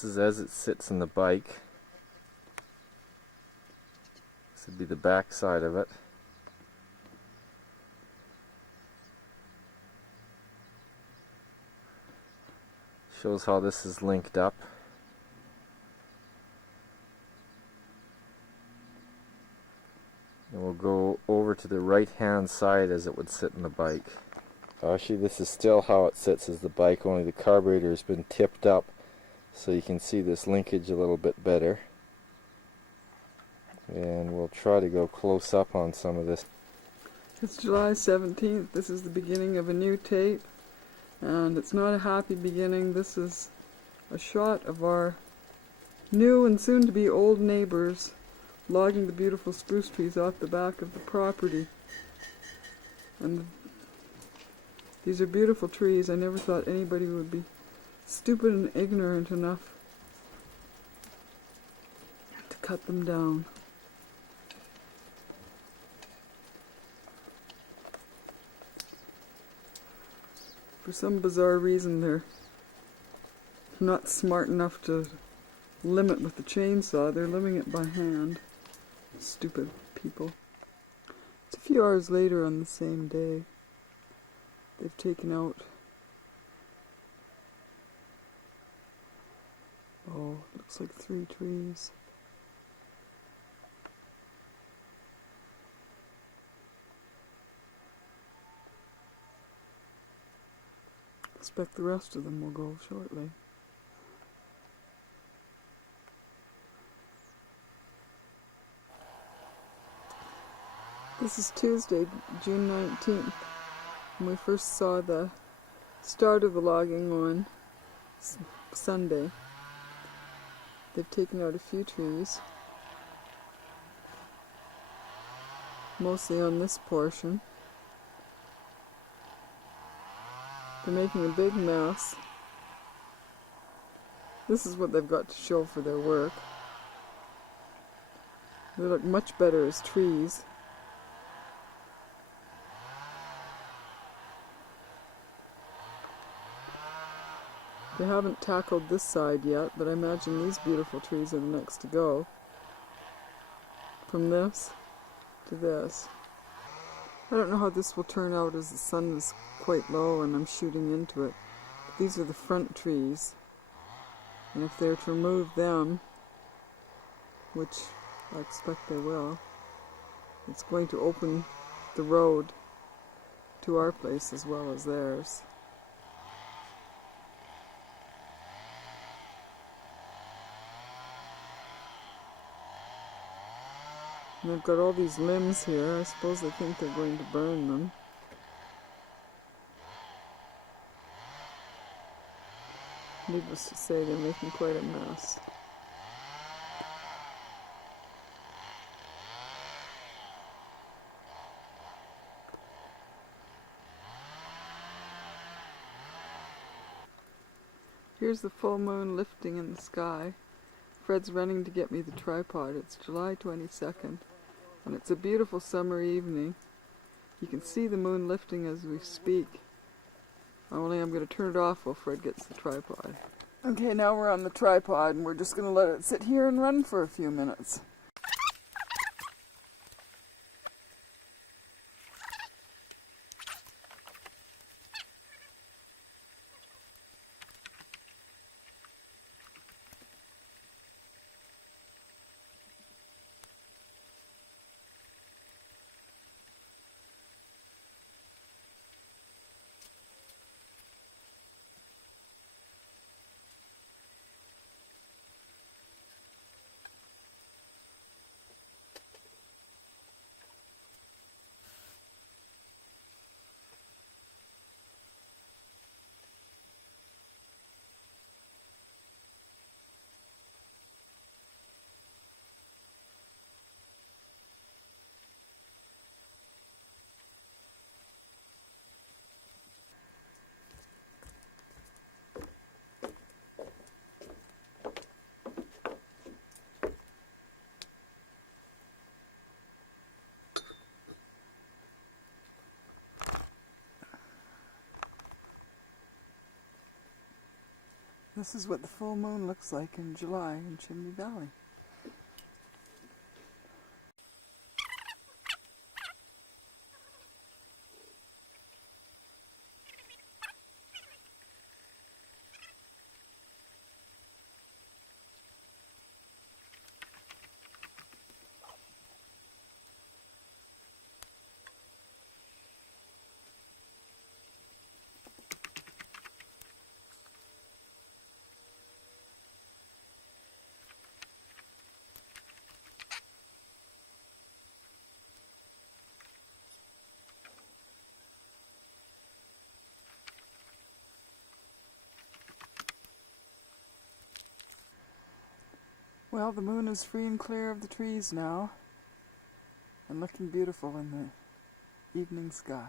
This is as it sits in the bike. This would be the back side of it. Shows how this is linked up. And we'll go over to the right hand side as it would sit in the bike. Actually, this is still how it sits as the bike, only the carburetor has been tipped up so you can see this linkage a little bit better. And we'll try to go close up on some of this. It's July 17th. This is the beginning of a new tape, and it's not a happy beginning. This is a shot of our new and soon to be old neighbors logging the beautiful spruce trees off the back of the property. And these are beautiful trees. I never thought anybody would be stupid and ignorant enough to cut them down. For some bizarre reason, they're not smart enough to limb it with the chainsaw. They're limbing it by hand. Stupid people. It's a few hours later on the same day. They've taken out, oh, looks like 3 trees. I expect the rest of them will go shortly. This is Tuesday, June 19th, and we first saw the start of the logging on Sunday. They've taken out a few trees, mostly on this portion. They're making a big mess. This is what they've got to show for their work. They look much better as trees. They haven't tackled this side yet, but I imagine these beautiful trees are the next to go. From this to this. I don't know how this will turn out as the sun is quite low and I'm shooting into it. But these are the front trees. And if they're to remove them, which I expect they will, it's going to open the road to our place as well as theirs. And they've got all these limbs here. I suppose they think they're going to burn them. Needless to say, they're making quite a mess. Here's the full moon lifting in the sky. Fred's running to get me the tripod. It's July 22nd, and it's a beautiful summer evening. You can see the moon lifting as we speak. Only I'm going to turn it off while Fred gets the tripod. Okay, now we're on the tripod, and we're just going to let it sit here and run for a few minutes. This is what the full moon looks like in July in Chimney Valley. Well, the moon is free and clear of the trees now, and looking beautiful in the evening sky.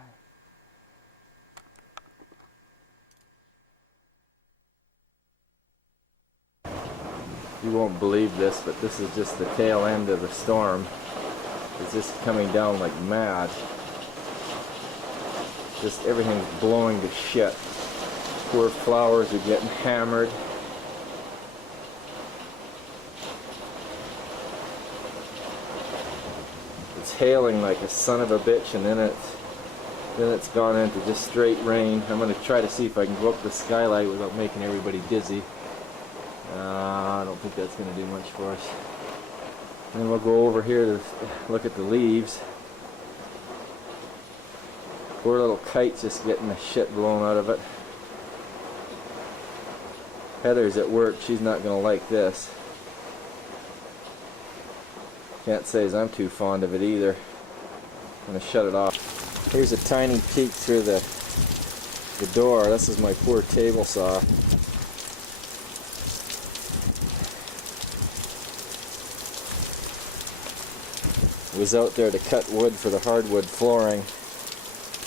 You won't believe this, but this is just the tail end of the storm. It's just coming down like mad. Just everything's blowing to shit. Poor flowers are getting hammered. It's hailing like a son of a bitch, and then it's gone into just straight rain. I'm going to try to see if I can go up the skylight without making everybody dizzy. I don't think that's going to do much for us. Then we'll go over here to look at the leaves. Poor little kite's just getting the shit blown out of it. Heather's at work. She's not going to like this. Can't say as I'm too fond of it either. I'm going to shut it off. Here's a tiny peek through the door. This is my poor table saw. Was out there to cut wood for the hardwood flooring.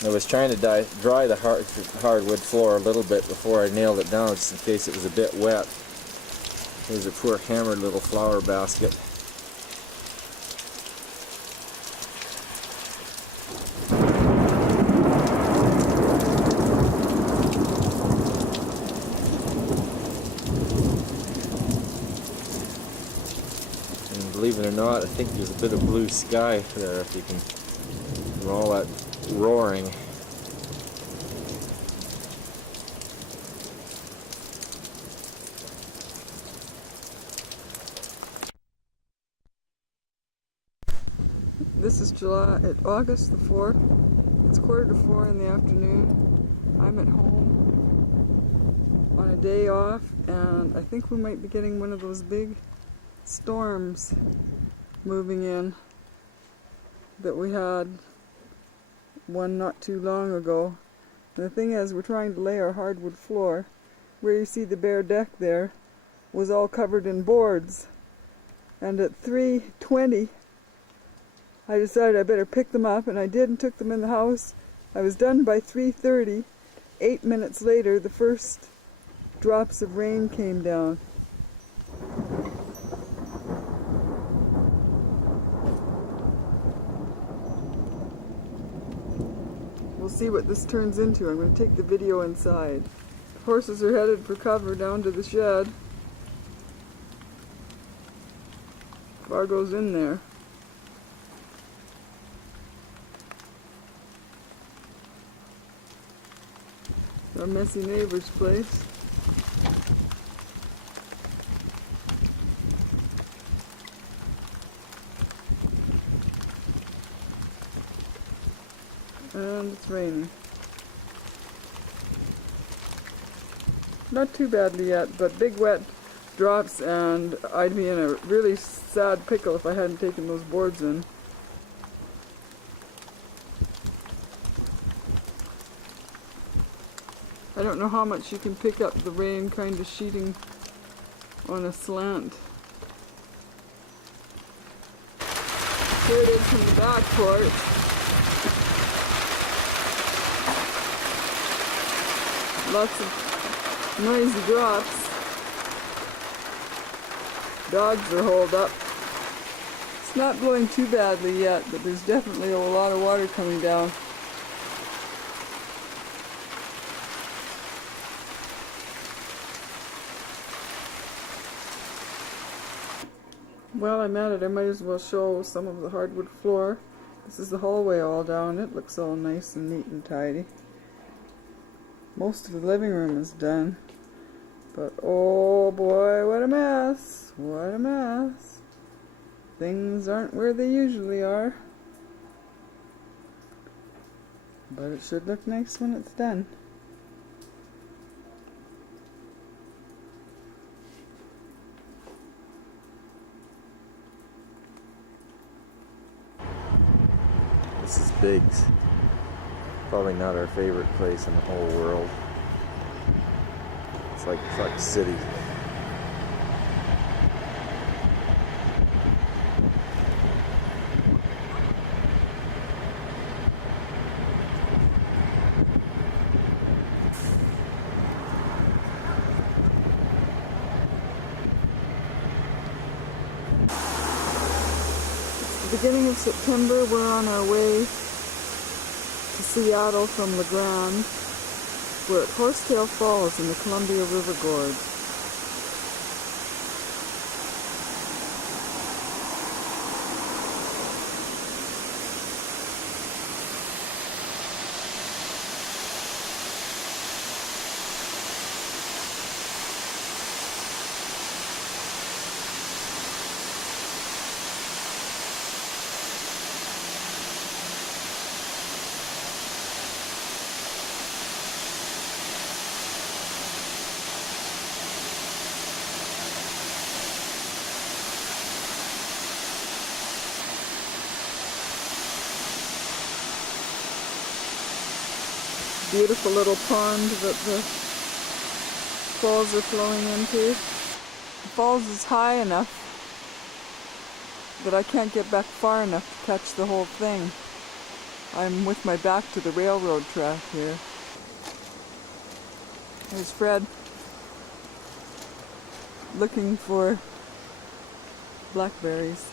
I was trying to dry the hardwood floor a little bit before I nailed it down, just in case it was a bit wet. Here's a poor hammered little flower basket. Believe it or not, I think there's a bit of blue sky there, if you can, from all that roaring. This is August the 4th. It's 3:45 in the afternoon. I'm at home on a day off, and I think we might be getting one of those big storms moving in that we had one not too long ago. And the thing is, we're trying to lay our hardwood floor. Where you see the bare deck there was all covered in boards, and at 3:20 I decided I better pick them up, and I did, and took them in the house. I was done by 3:30. 8 minutes later, the first drops of rain came down. We'll see what this turns into. I'm going to take the video inside. The horses are headed for cover down to the shed. Fargo's in there. Our messy neighbor's place. And it's raining. Not too badly yet, but big wet drops, and I'd be in a really sad pickle if I hadn't taken those boards in. I don't know how much you can pick up the rain kind of sheeting on a slant. Here it is from the back porch. Lots of noisy drops. Dogs are holed up. It's not blowing too badly yet, but there's definitely a lot of water coming down. While I'm at it, I might as well show some of the hardwood floor. This is the hallway all down. It looks all nice and neat and tidy. Most of the living room is done. But oh boy, what a mess. What a mess. Things aren't where they usually are. But it should look nice when it's done. This is Biggs. Probably not our favorite place in the whole world. It's like Truck City. Beginning of September, we're on our way to Seattle from La Grande. We're at Horsetail Falls in the Columbia River Gorge. Beautiful little pond that the falls are flowing into. The falls is high enough that I can't get back far enough to catch the whole thing. I'm with my back to the railroad track here. There's Fred looking for blackberries.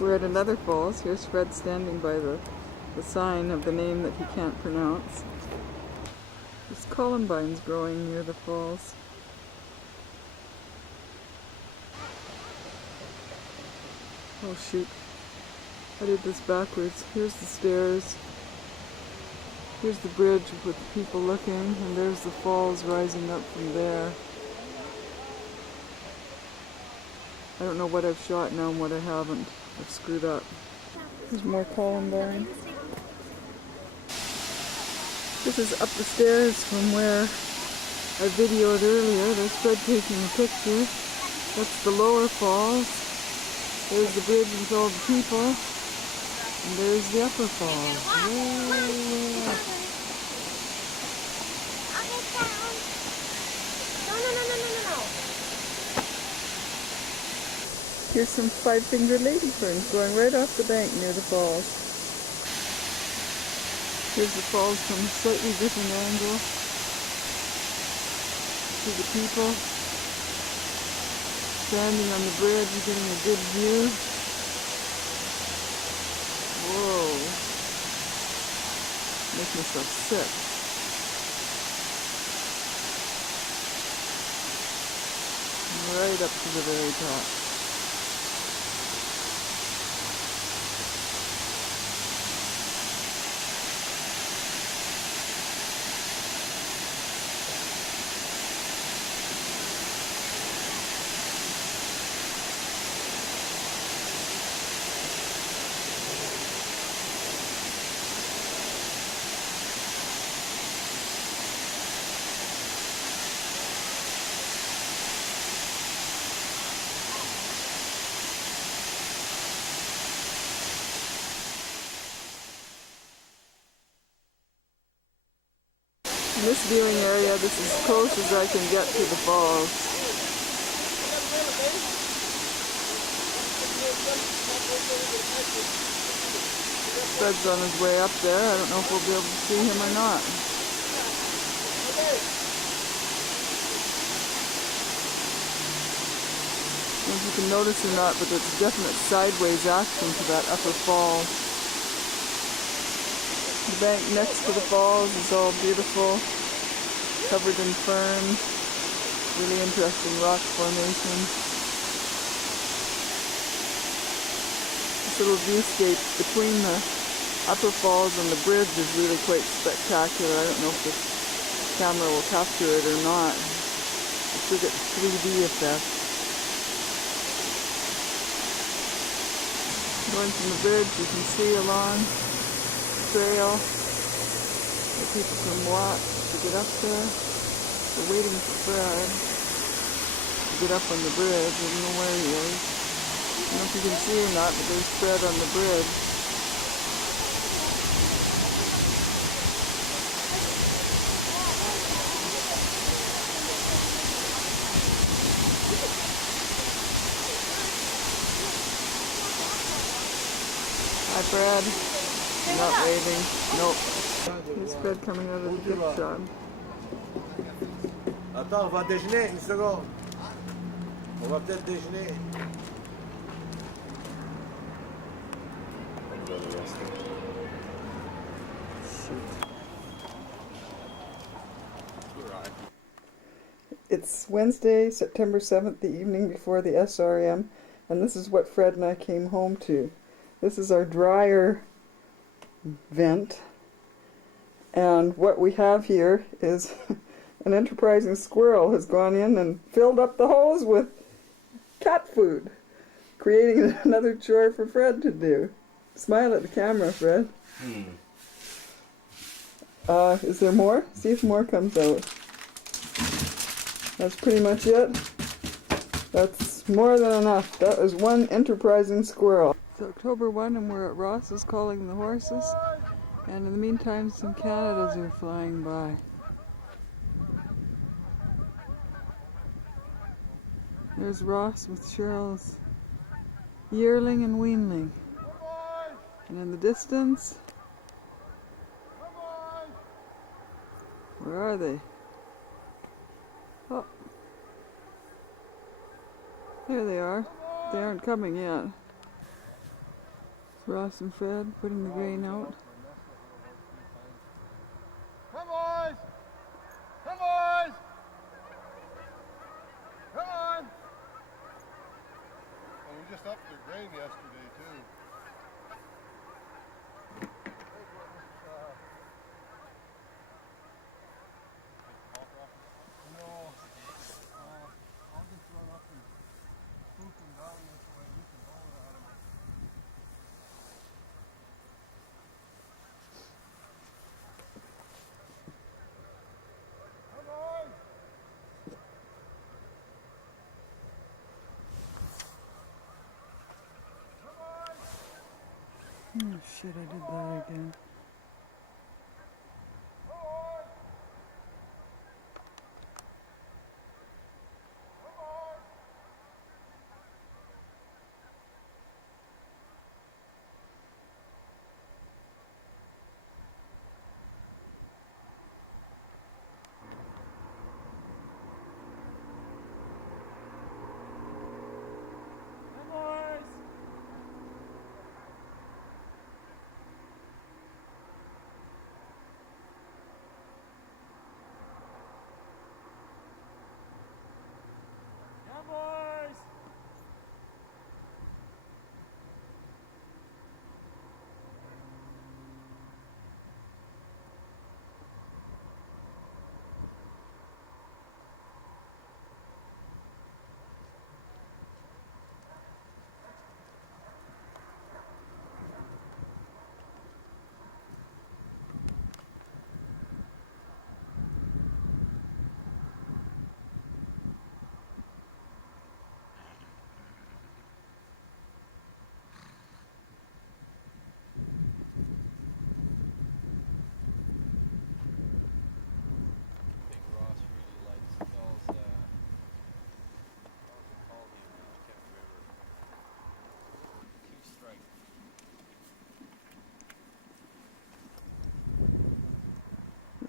We're at another falls. Here's Fred standing by the sign of the name that he can't pronounce. There's columbines growing near the falls. Oh shoot, I did this backwards. Here's the stairs. Here's the bridge with people looking, and there's the falls rising up from there. I don't know what I've shot now and what I haven't. I've screwed up. There's more columbine. This is up the stairs from where I videoed earlier. There's Fred taking a picture. That's the lower falls. There's the bridge with all the people. And there's the upper falls. Yeah. Here's some five-fingered ladyferns growing right off the bank near the falls. Here's the falls from a slightly different angle. See the people standing on the bridge and getting a good view. Whoa. Makes myself sick. Right up to the very top. In this viewing area, this is as close as I can get to the falls. Fred's on his way up there. I don't know if we'll be able to see him or not. I don't know if you can notice or not, but there's definite sideways action to that upper fall. The bank next to the falls is all beautiful, covered in fern. Really interesting rock formation. This little viewscape between the upper falls and the bridge is really quite spectacular. I don't know if this camera will capture it or not. I should get 3D effect. Going from the bridge, you can see a long trail where people can walk to get up there. They're waiting for Fred to get up on the bridge. I don't know where he is. I don't know if you can see or not, but there's Fred on the bridge. Hi, Fred. You're not waving. Nope. Here's Fred coming out of the gift shop. Attends, on va déjeuner, une seconde. On va peut-être déjeuner. It's Wednesday, September 7th, the evening before the SRM, and this is what Fred and I came home to. This is our dryer vent, and what we have here is an enterprising squirrel has gone in and filled up the hose with cat food, creating another chore for Fred to do. Smile at the camera, Fred. Is there more? See if more comes out. That's pretty much it. That's more than enough. That is one enterprising squirrel. It's October 1 and we're at Ross's calling the horses. And in the meantime, some Canadas are flying by. There's Ross with Cheryl's yearling and weanling. And in the distance, where are they? Oh, there they are. They aren't coming yet. It's Ross and Fred putting the grain out. Come on! Come on! Come on! And we just upped their grain yesterday too. No. I'll just run up and swoop them down this way. We can holler at them. Come on! Come on! Oh shit, I did that again.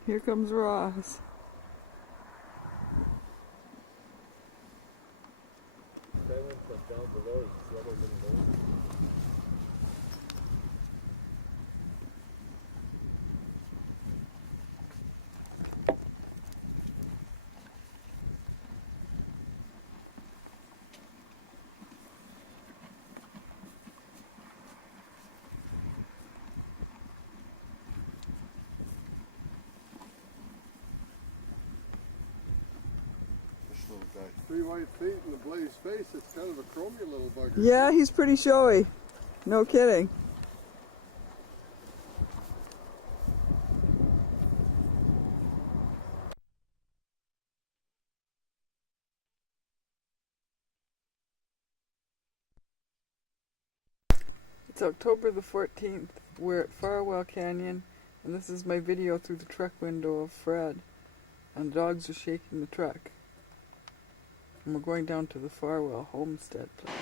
Here comes Ross. Down below, the other little little guy. 3 white feet and a blazed face. It's kind of a chromy little bugger. Yeah, he's pretty showy. No kidding. It's October the 14th. We're at Farwell Canyon, and this is my video through the truck window of Fred. And the dogs are shaking the truck. And we're going down to the Farwell homestead place.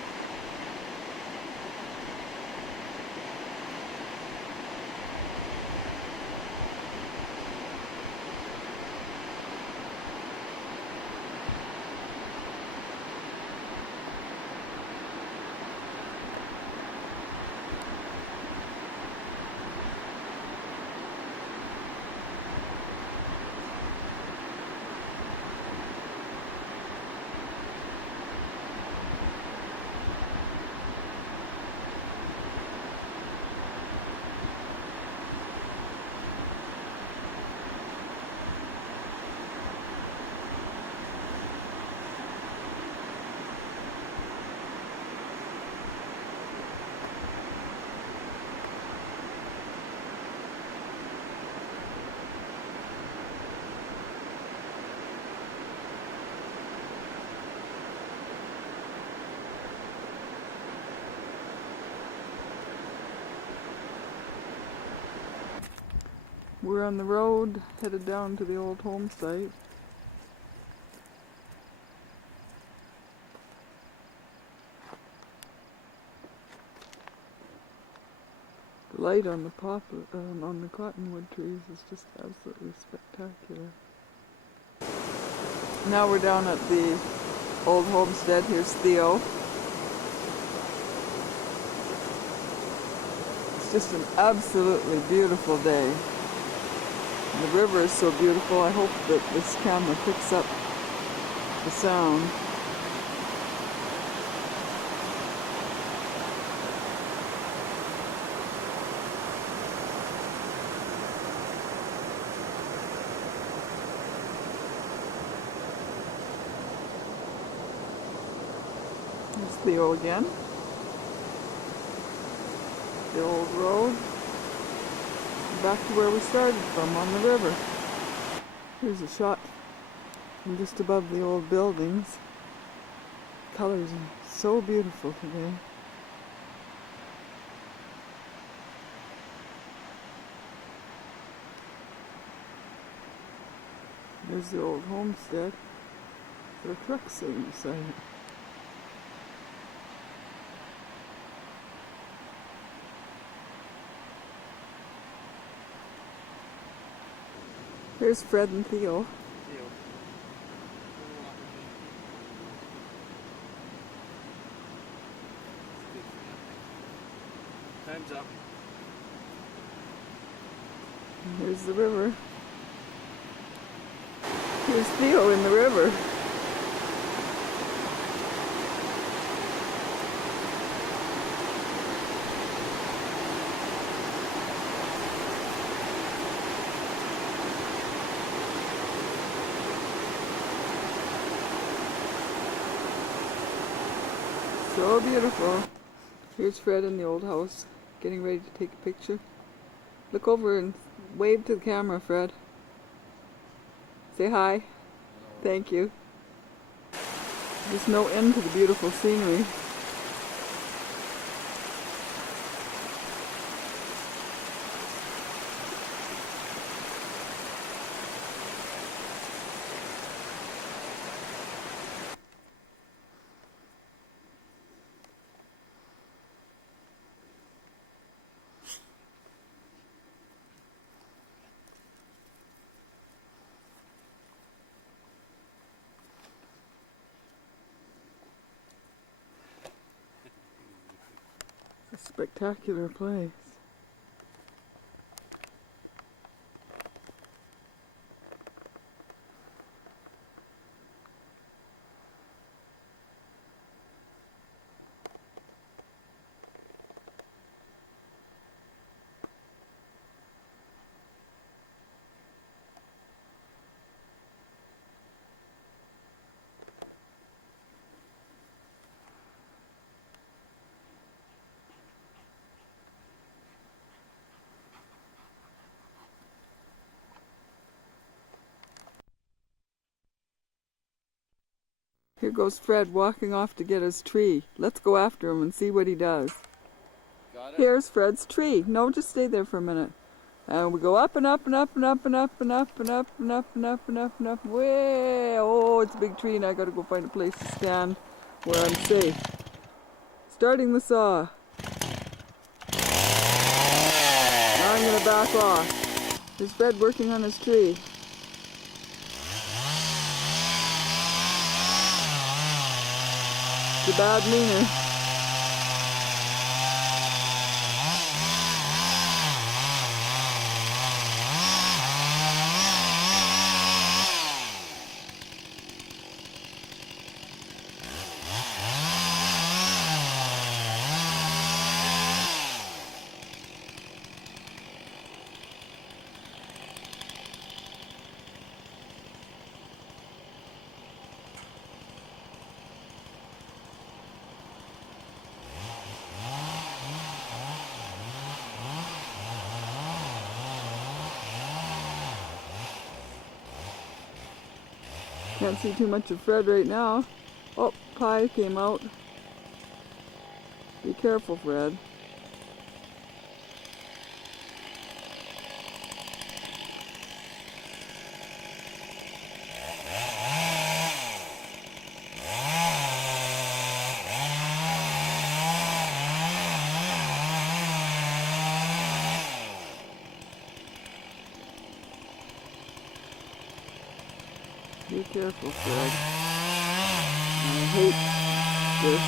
We're on the road, headed down to the old home site. The light on the on the cottonwood trees is just absolutely spectacular. Now we're down at the old homestead. Here's Theo. It's just an absolutely beautiful day. The river is so beautiful. I hope that this camera picks up the sound. There's Theo again. The old road. Back to where we started from, on the river. Here's a shot from just above the old buildings. Colors are so beautiful today. There's the old homestead. There are trucks sitting beside it. Here's Fred and Theo. Time's up. And here's the river. Here's Theo in the river. So beautiful. Here's Fred in the old house, getting ready to take a picture. Look over and wave to the camera, Fred. Say hi. Thank you. There's no end to the beautiful scenery. spectacular place. Here goes Fred walking off to get his tree. Let's go after him and see what he does. Got it? Here's Fred's tree. No, just stay there for a minute. And we go up and up and up and up and up and up and up and up and up and up and up. Way! Oh, it's a big tree and I gotta go find a place to stand where I'm safe. Starting the saw. Now I'm gonna back off. There's Fred working on his tree. It's a bad leaner. Can't see too much of Fred right now. Oh, pie came out. Be careful, Fred. Be careful, Fred. I hate this.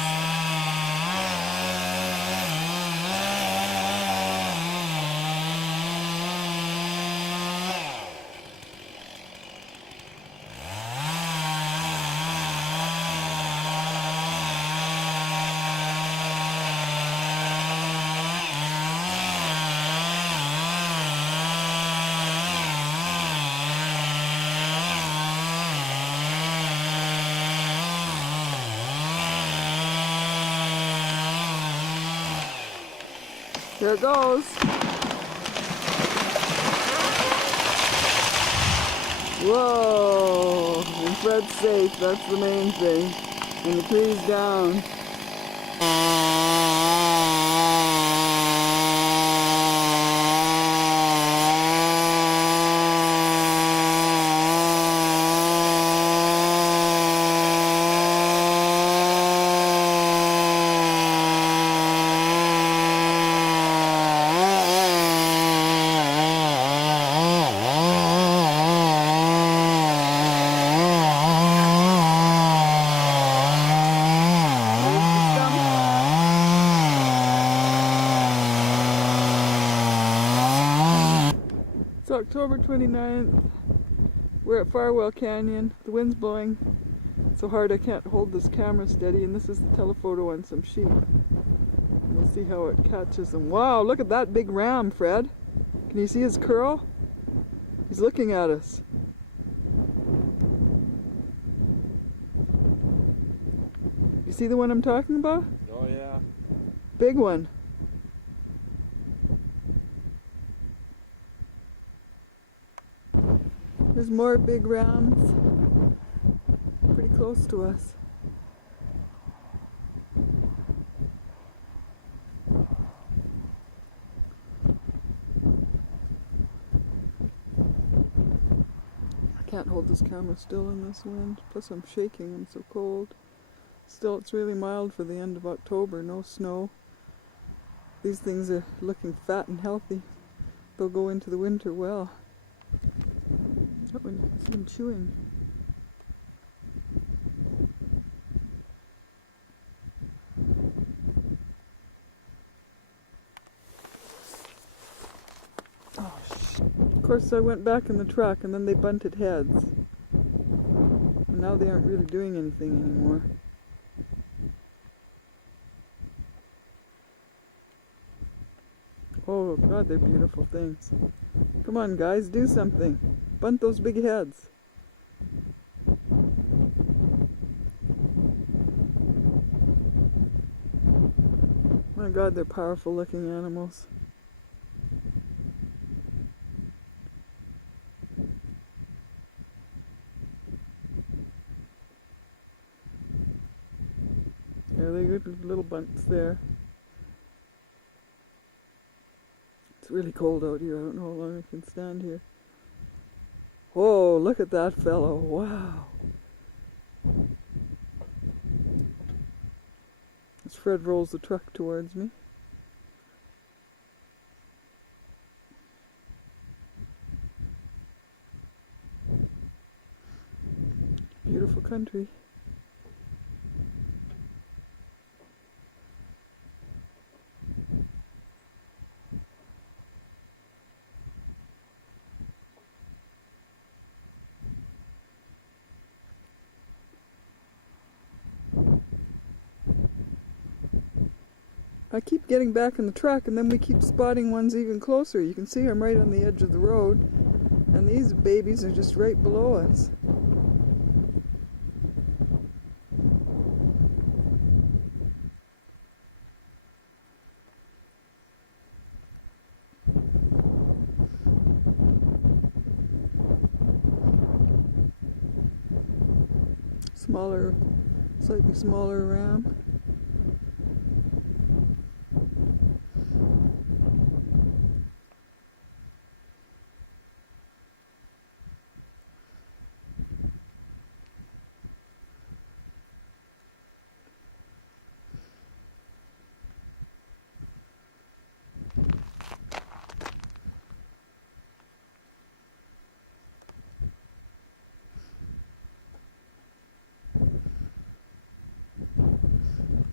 Here it goes. Whoa! And Fred's safe, that's the main thing. And the tree's down. It's October 29th. We're at Farwell Canyon. The wind's blowing so hard I can't hold this camera steady, and this is the telephoto on some sheep. We'll see how it catches them. Wow, look at that big ram, Fred. Can you see his curl? He's looking at us. You see the one I'm talking about? Oh yeah. Big one. There's more big rams pretty close to us. I can't hold this camera still in this wind, plus I'm shaking, I'm so cold. Still, it's really mild for the end of October, no snow. These things are looking fat and healthy. They'll go into the winter well. That one, I see him chewing. course, I went back in the truck and then they bunted heads. And now they aren't really doing anything anymore. Oh God, they're beautiful things. Come on guys, do something. Bunt those big heads. My God, they're powerful looking animals. Yeah, they're good little bunts there. It's really cold out here. I don't know how long I can stand here. Whoa, look at that fellow. Wow. As Fred rolls the truck towards me. Beautiful country. I keep getting back in the truck and then we keep spotting ones even closer. You can see I'm right on the edge of the road and these babies are just right below us. Smaller, slightly smaller ram.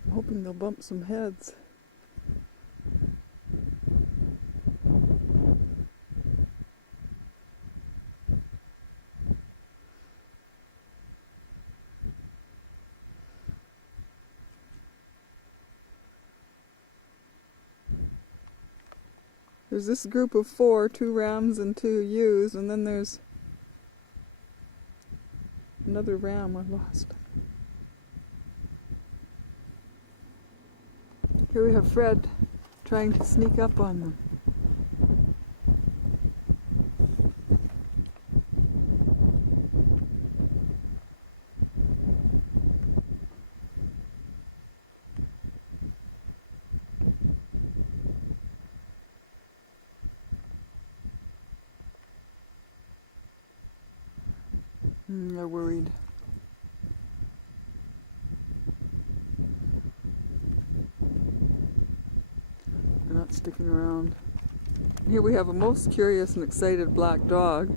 I'm hoping they'll bump some heads. There's this group of 4, 2 rams and 2 ewes, and then there's another ram I lost. Here we have Fred trying to sneak up on them. They're worried. They're not sticking around. Here we have a most curious and excited black dog.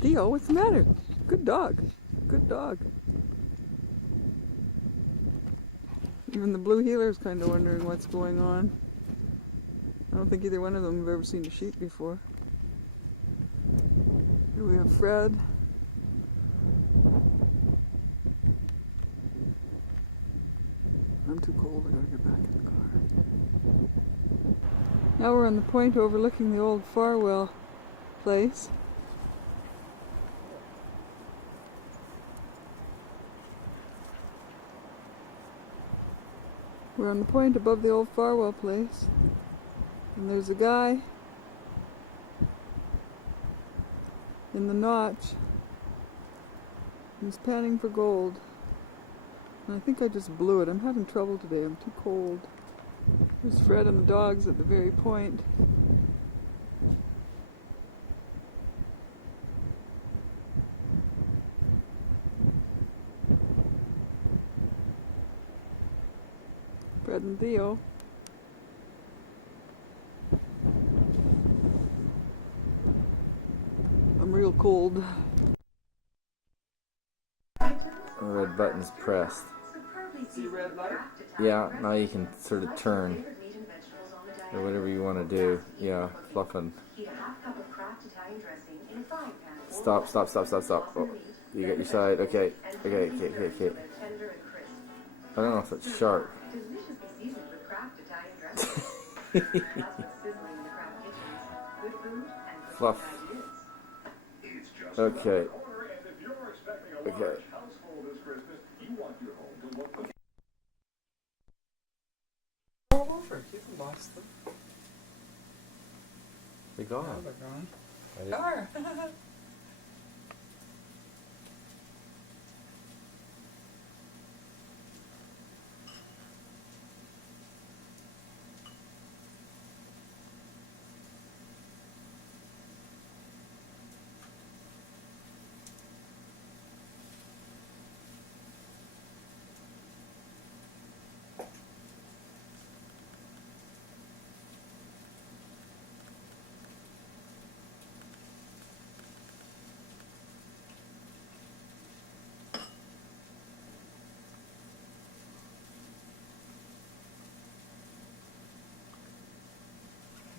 Theo, what's the matter? Good dog. Good dog. Even the blue heeler's kind of wondering what's going on. I don't think either one of them have ever seen a sheep before. Here we have Fred. I'm too cold, I gotta get back in the car. Now we're on the point overlooking the old Farwell place. We're on the point above the old Farwell place. And there's a guy in the notch. He's panning for gold. And I think I just blew it. I'm having trouble today. I'm too cold. There's Fred and the dogs at the very point. Fred and Theo. I'm real cold. The red button's pressed. See red light? Yeah, now you can sort of turn. or whatever you want to do. Yeah, fluffing. Stop, stop, stop, stop, stop. Oh, you got your side. Okay, okay, okay, okay, okay. I don't know if it's sharp. Fluff. Okay. Okay. All over. You've lost them. They're gone. Now they're gone. Car.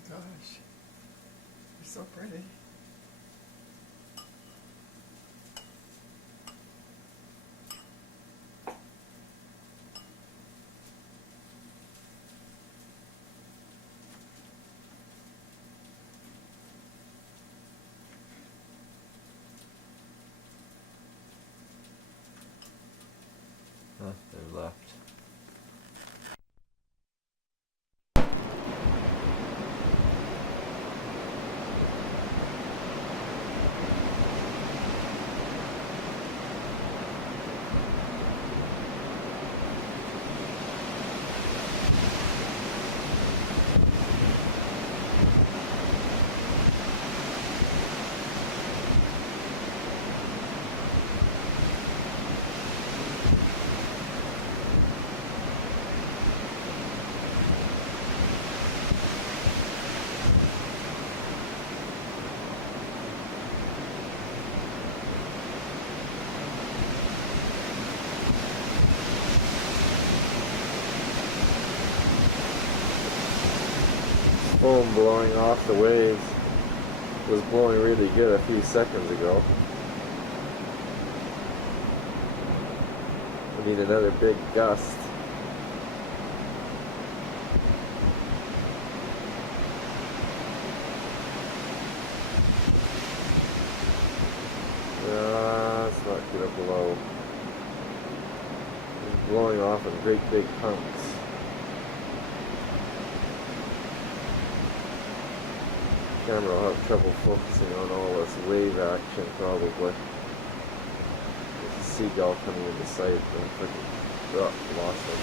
Gosh, you're so pretty. Huh, they're left. Foam blowing off the waves. It was blowing really good a few seconds ago. We need another big gust. It's not gonna blow. It's blowing off in great big hunks. Camera will have trouble focusing on all this wave action probably. There's a seagull coming into sight and freaking lost him.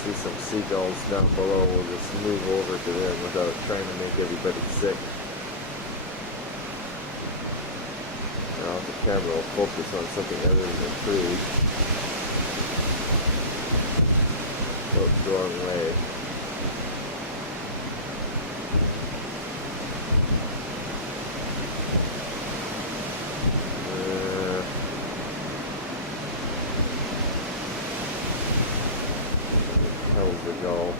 See some seagulls down below. We'll just move over to them without trying to make everybody sick. Now the camera will focus on something other than the tree. Oh, it's the wrong way. The gull.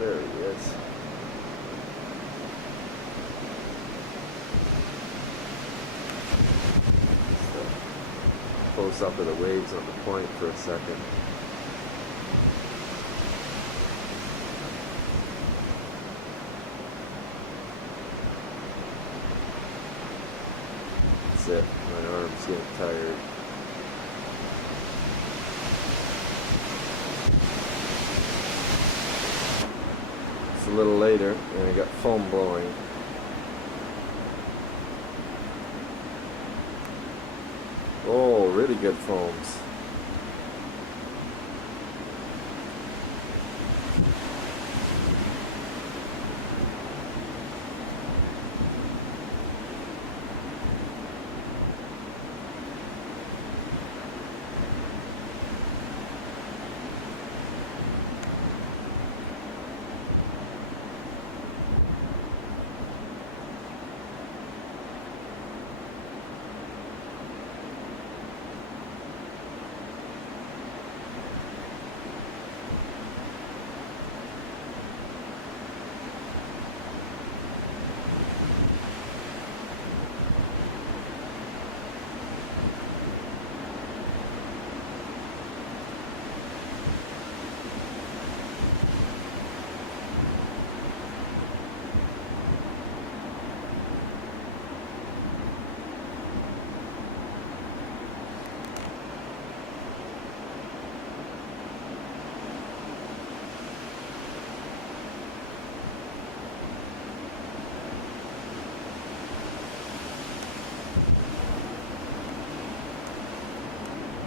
There he is. Close up of the waves on the point for a second. That's it. My arm's getting tired. A little later, and I got foam blowing. Oh, really good foams.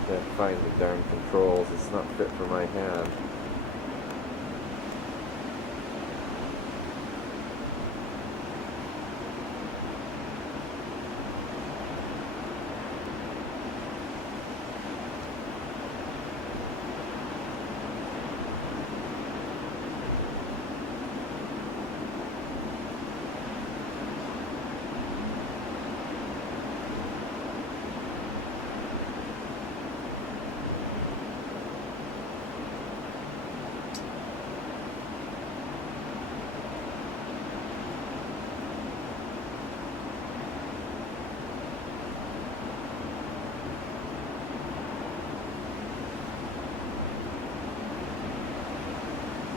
Can't find the darn controls, it's not fit for my hand.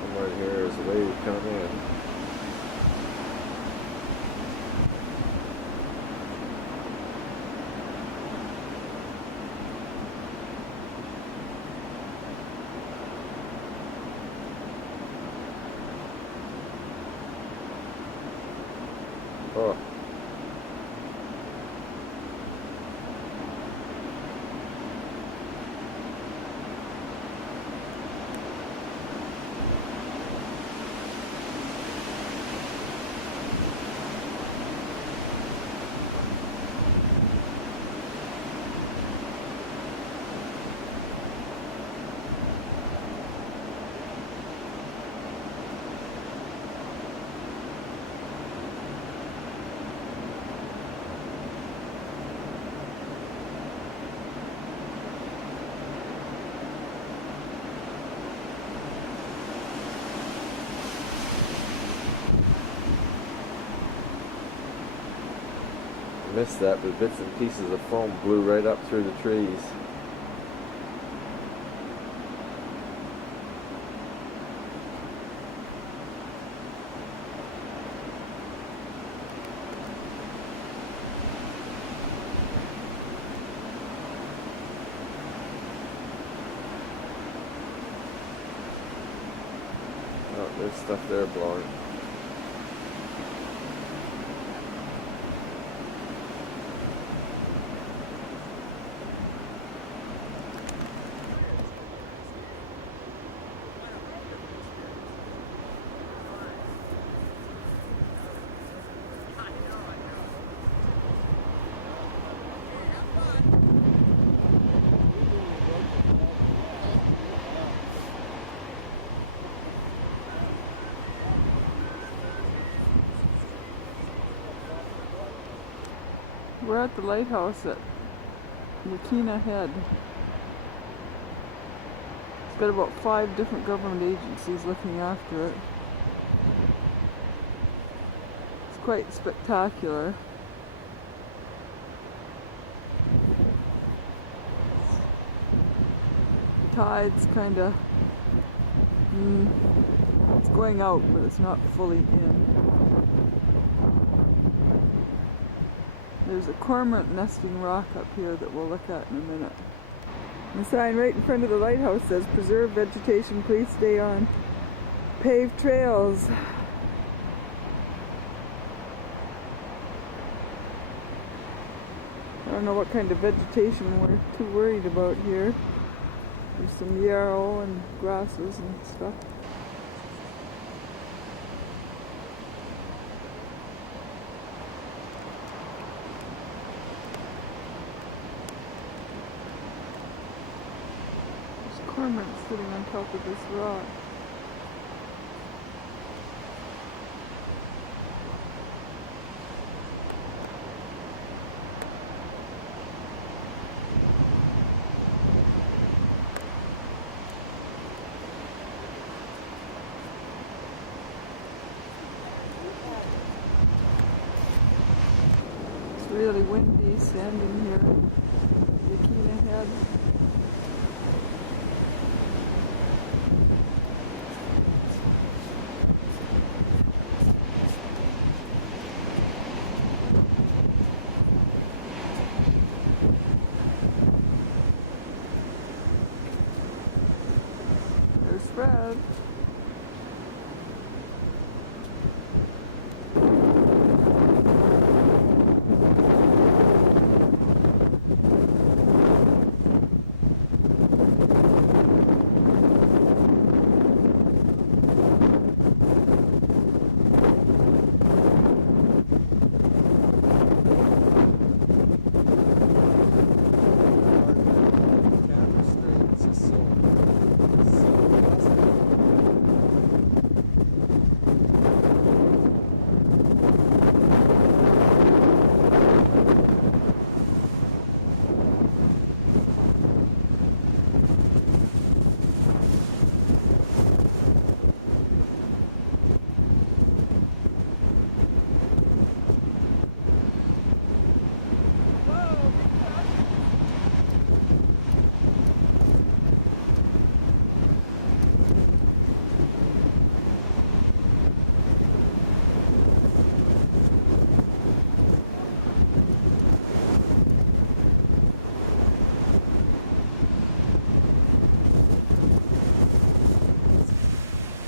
Somewhere here is a way to come in. Oh. Missed that, but bits and pieces of foam blew right up through the trees. Oh, there's stuff there blowing. We're at the lighthouse at Yakina Head. It's got about 5 different government agencies looking after it. It's quite spectacular. The tide's kinda it's going out, but it's not fully in. There's a cormorant nesting rock up here that we'll look at in a minute. The sign right in front of the lighthouse says, "Preserve vegetation, please stay on paved trails." don't know what kind of vegetation we're too worried about here. There's some yarrow and grasses and stuff. There's cormorants sitting on top of this rock. Really windy standing here, looking ahead. There's Fred.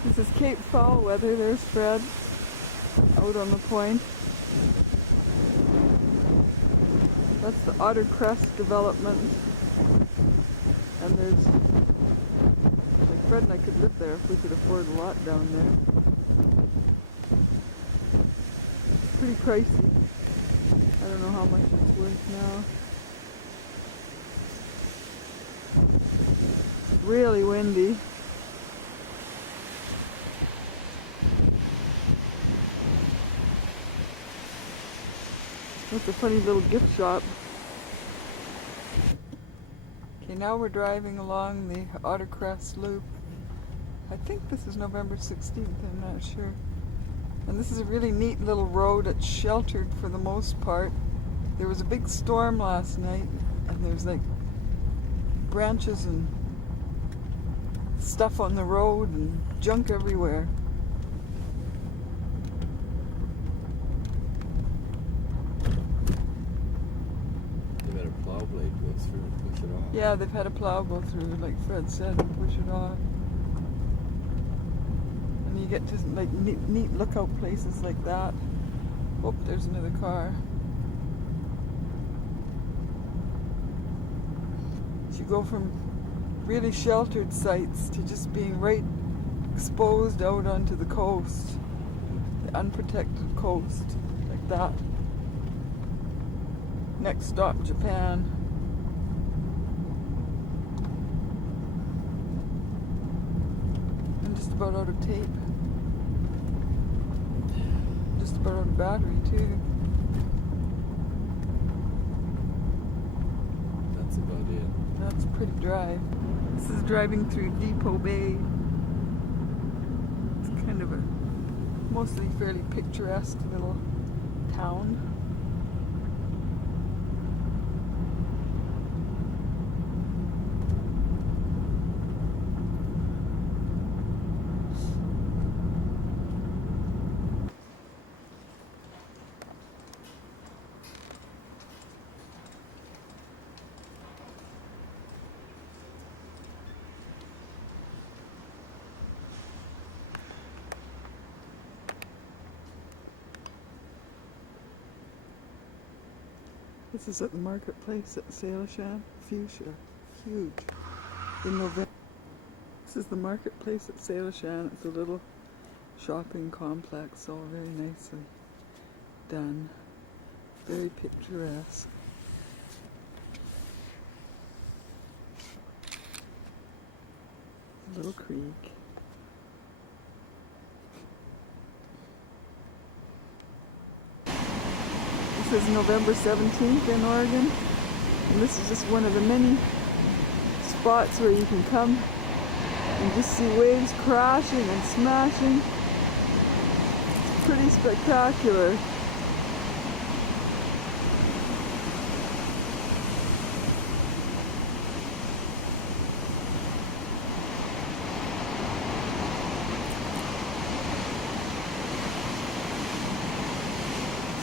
This is Cape Foul weather. There's Fred out on the point. That's the Otter Crest development. And there's, like, Fred and I could live there if we could afford a lot down there. Pretty pricey. I don't know how much it's worth now. It's really windy. That's a funny little gift shop. Okay, now we're driving along the Otter Crest Loop. I think this is November 16th, I'm not sure. And this is a really neat little road. It's sheltered for the most part. There was a big storm last night, and there's like branches and stuff on the road and junk everywhere. Plow blade go through and push it off. Yeah, they've had a plow go through, like Fred said, and push it off. And you get to like neat lookout places like that. Oh, there's another car. You go from really sheltered sites to just being right exposed out onto the coast, the unprotected coast, like that. Next stop, Japan. I'm just about out of tape. Just about out of battery too. That's about it. That's a pretty drive. This is driving through Depot Bay. It's kind of a mostly fairly picturesque little town. This is at the marketplace at Salishan. Fuchsia. Huge. In November. This is the marketplace at Salishan. It's a little shopping complex, all very nicely done. Very picturesque. A little creek. This is November 17th in Oregon, and this is just one of the many spots where you can come and just see waves crashing and smashing. It's pretty spectacular.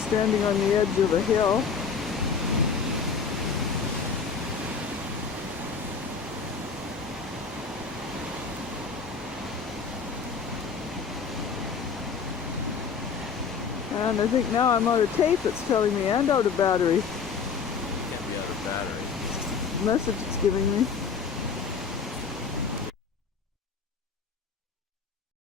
Standing on the edge of a hill. And I think now I'm out of tape, it's telling me, and out of battery. Can't be out of battery. The message it's giving me.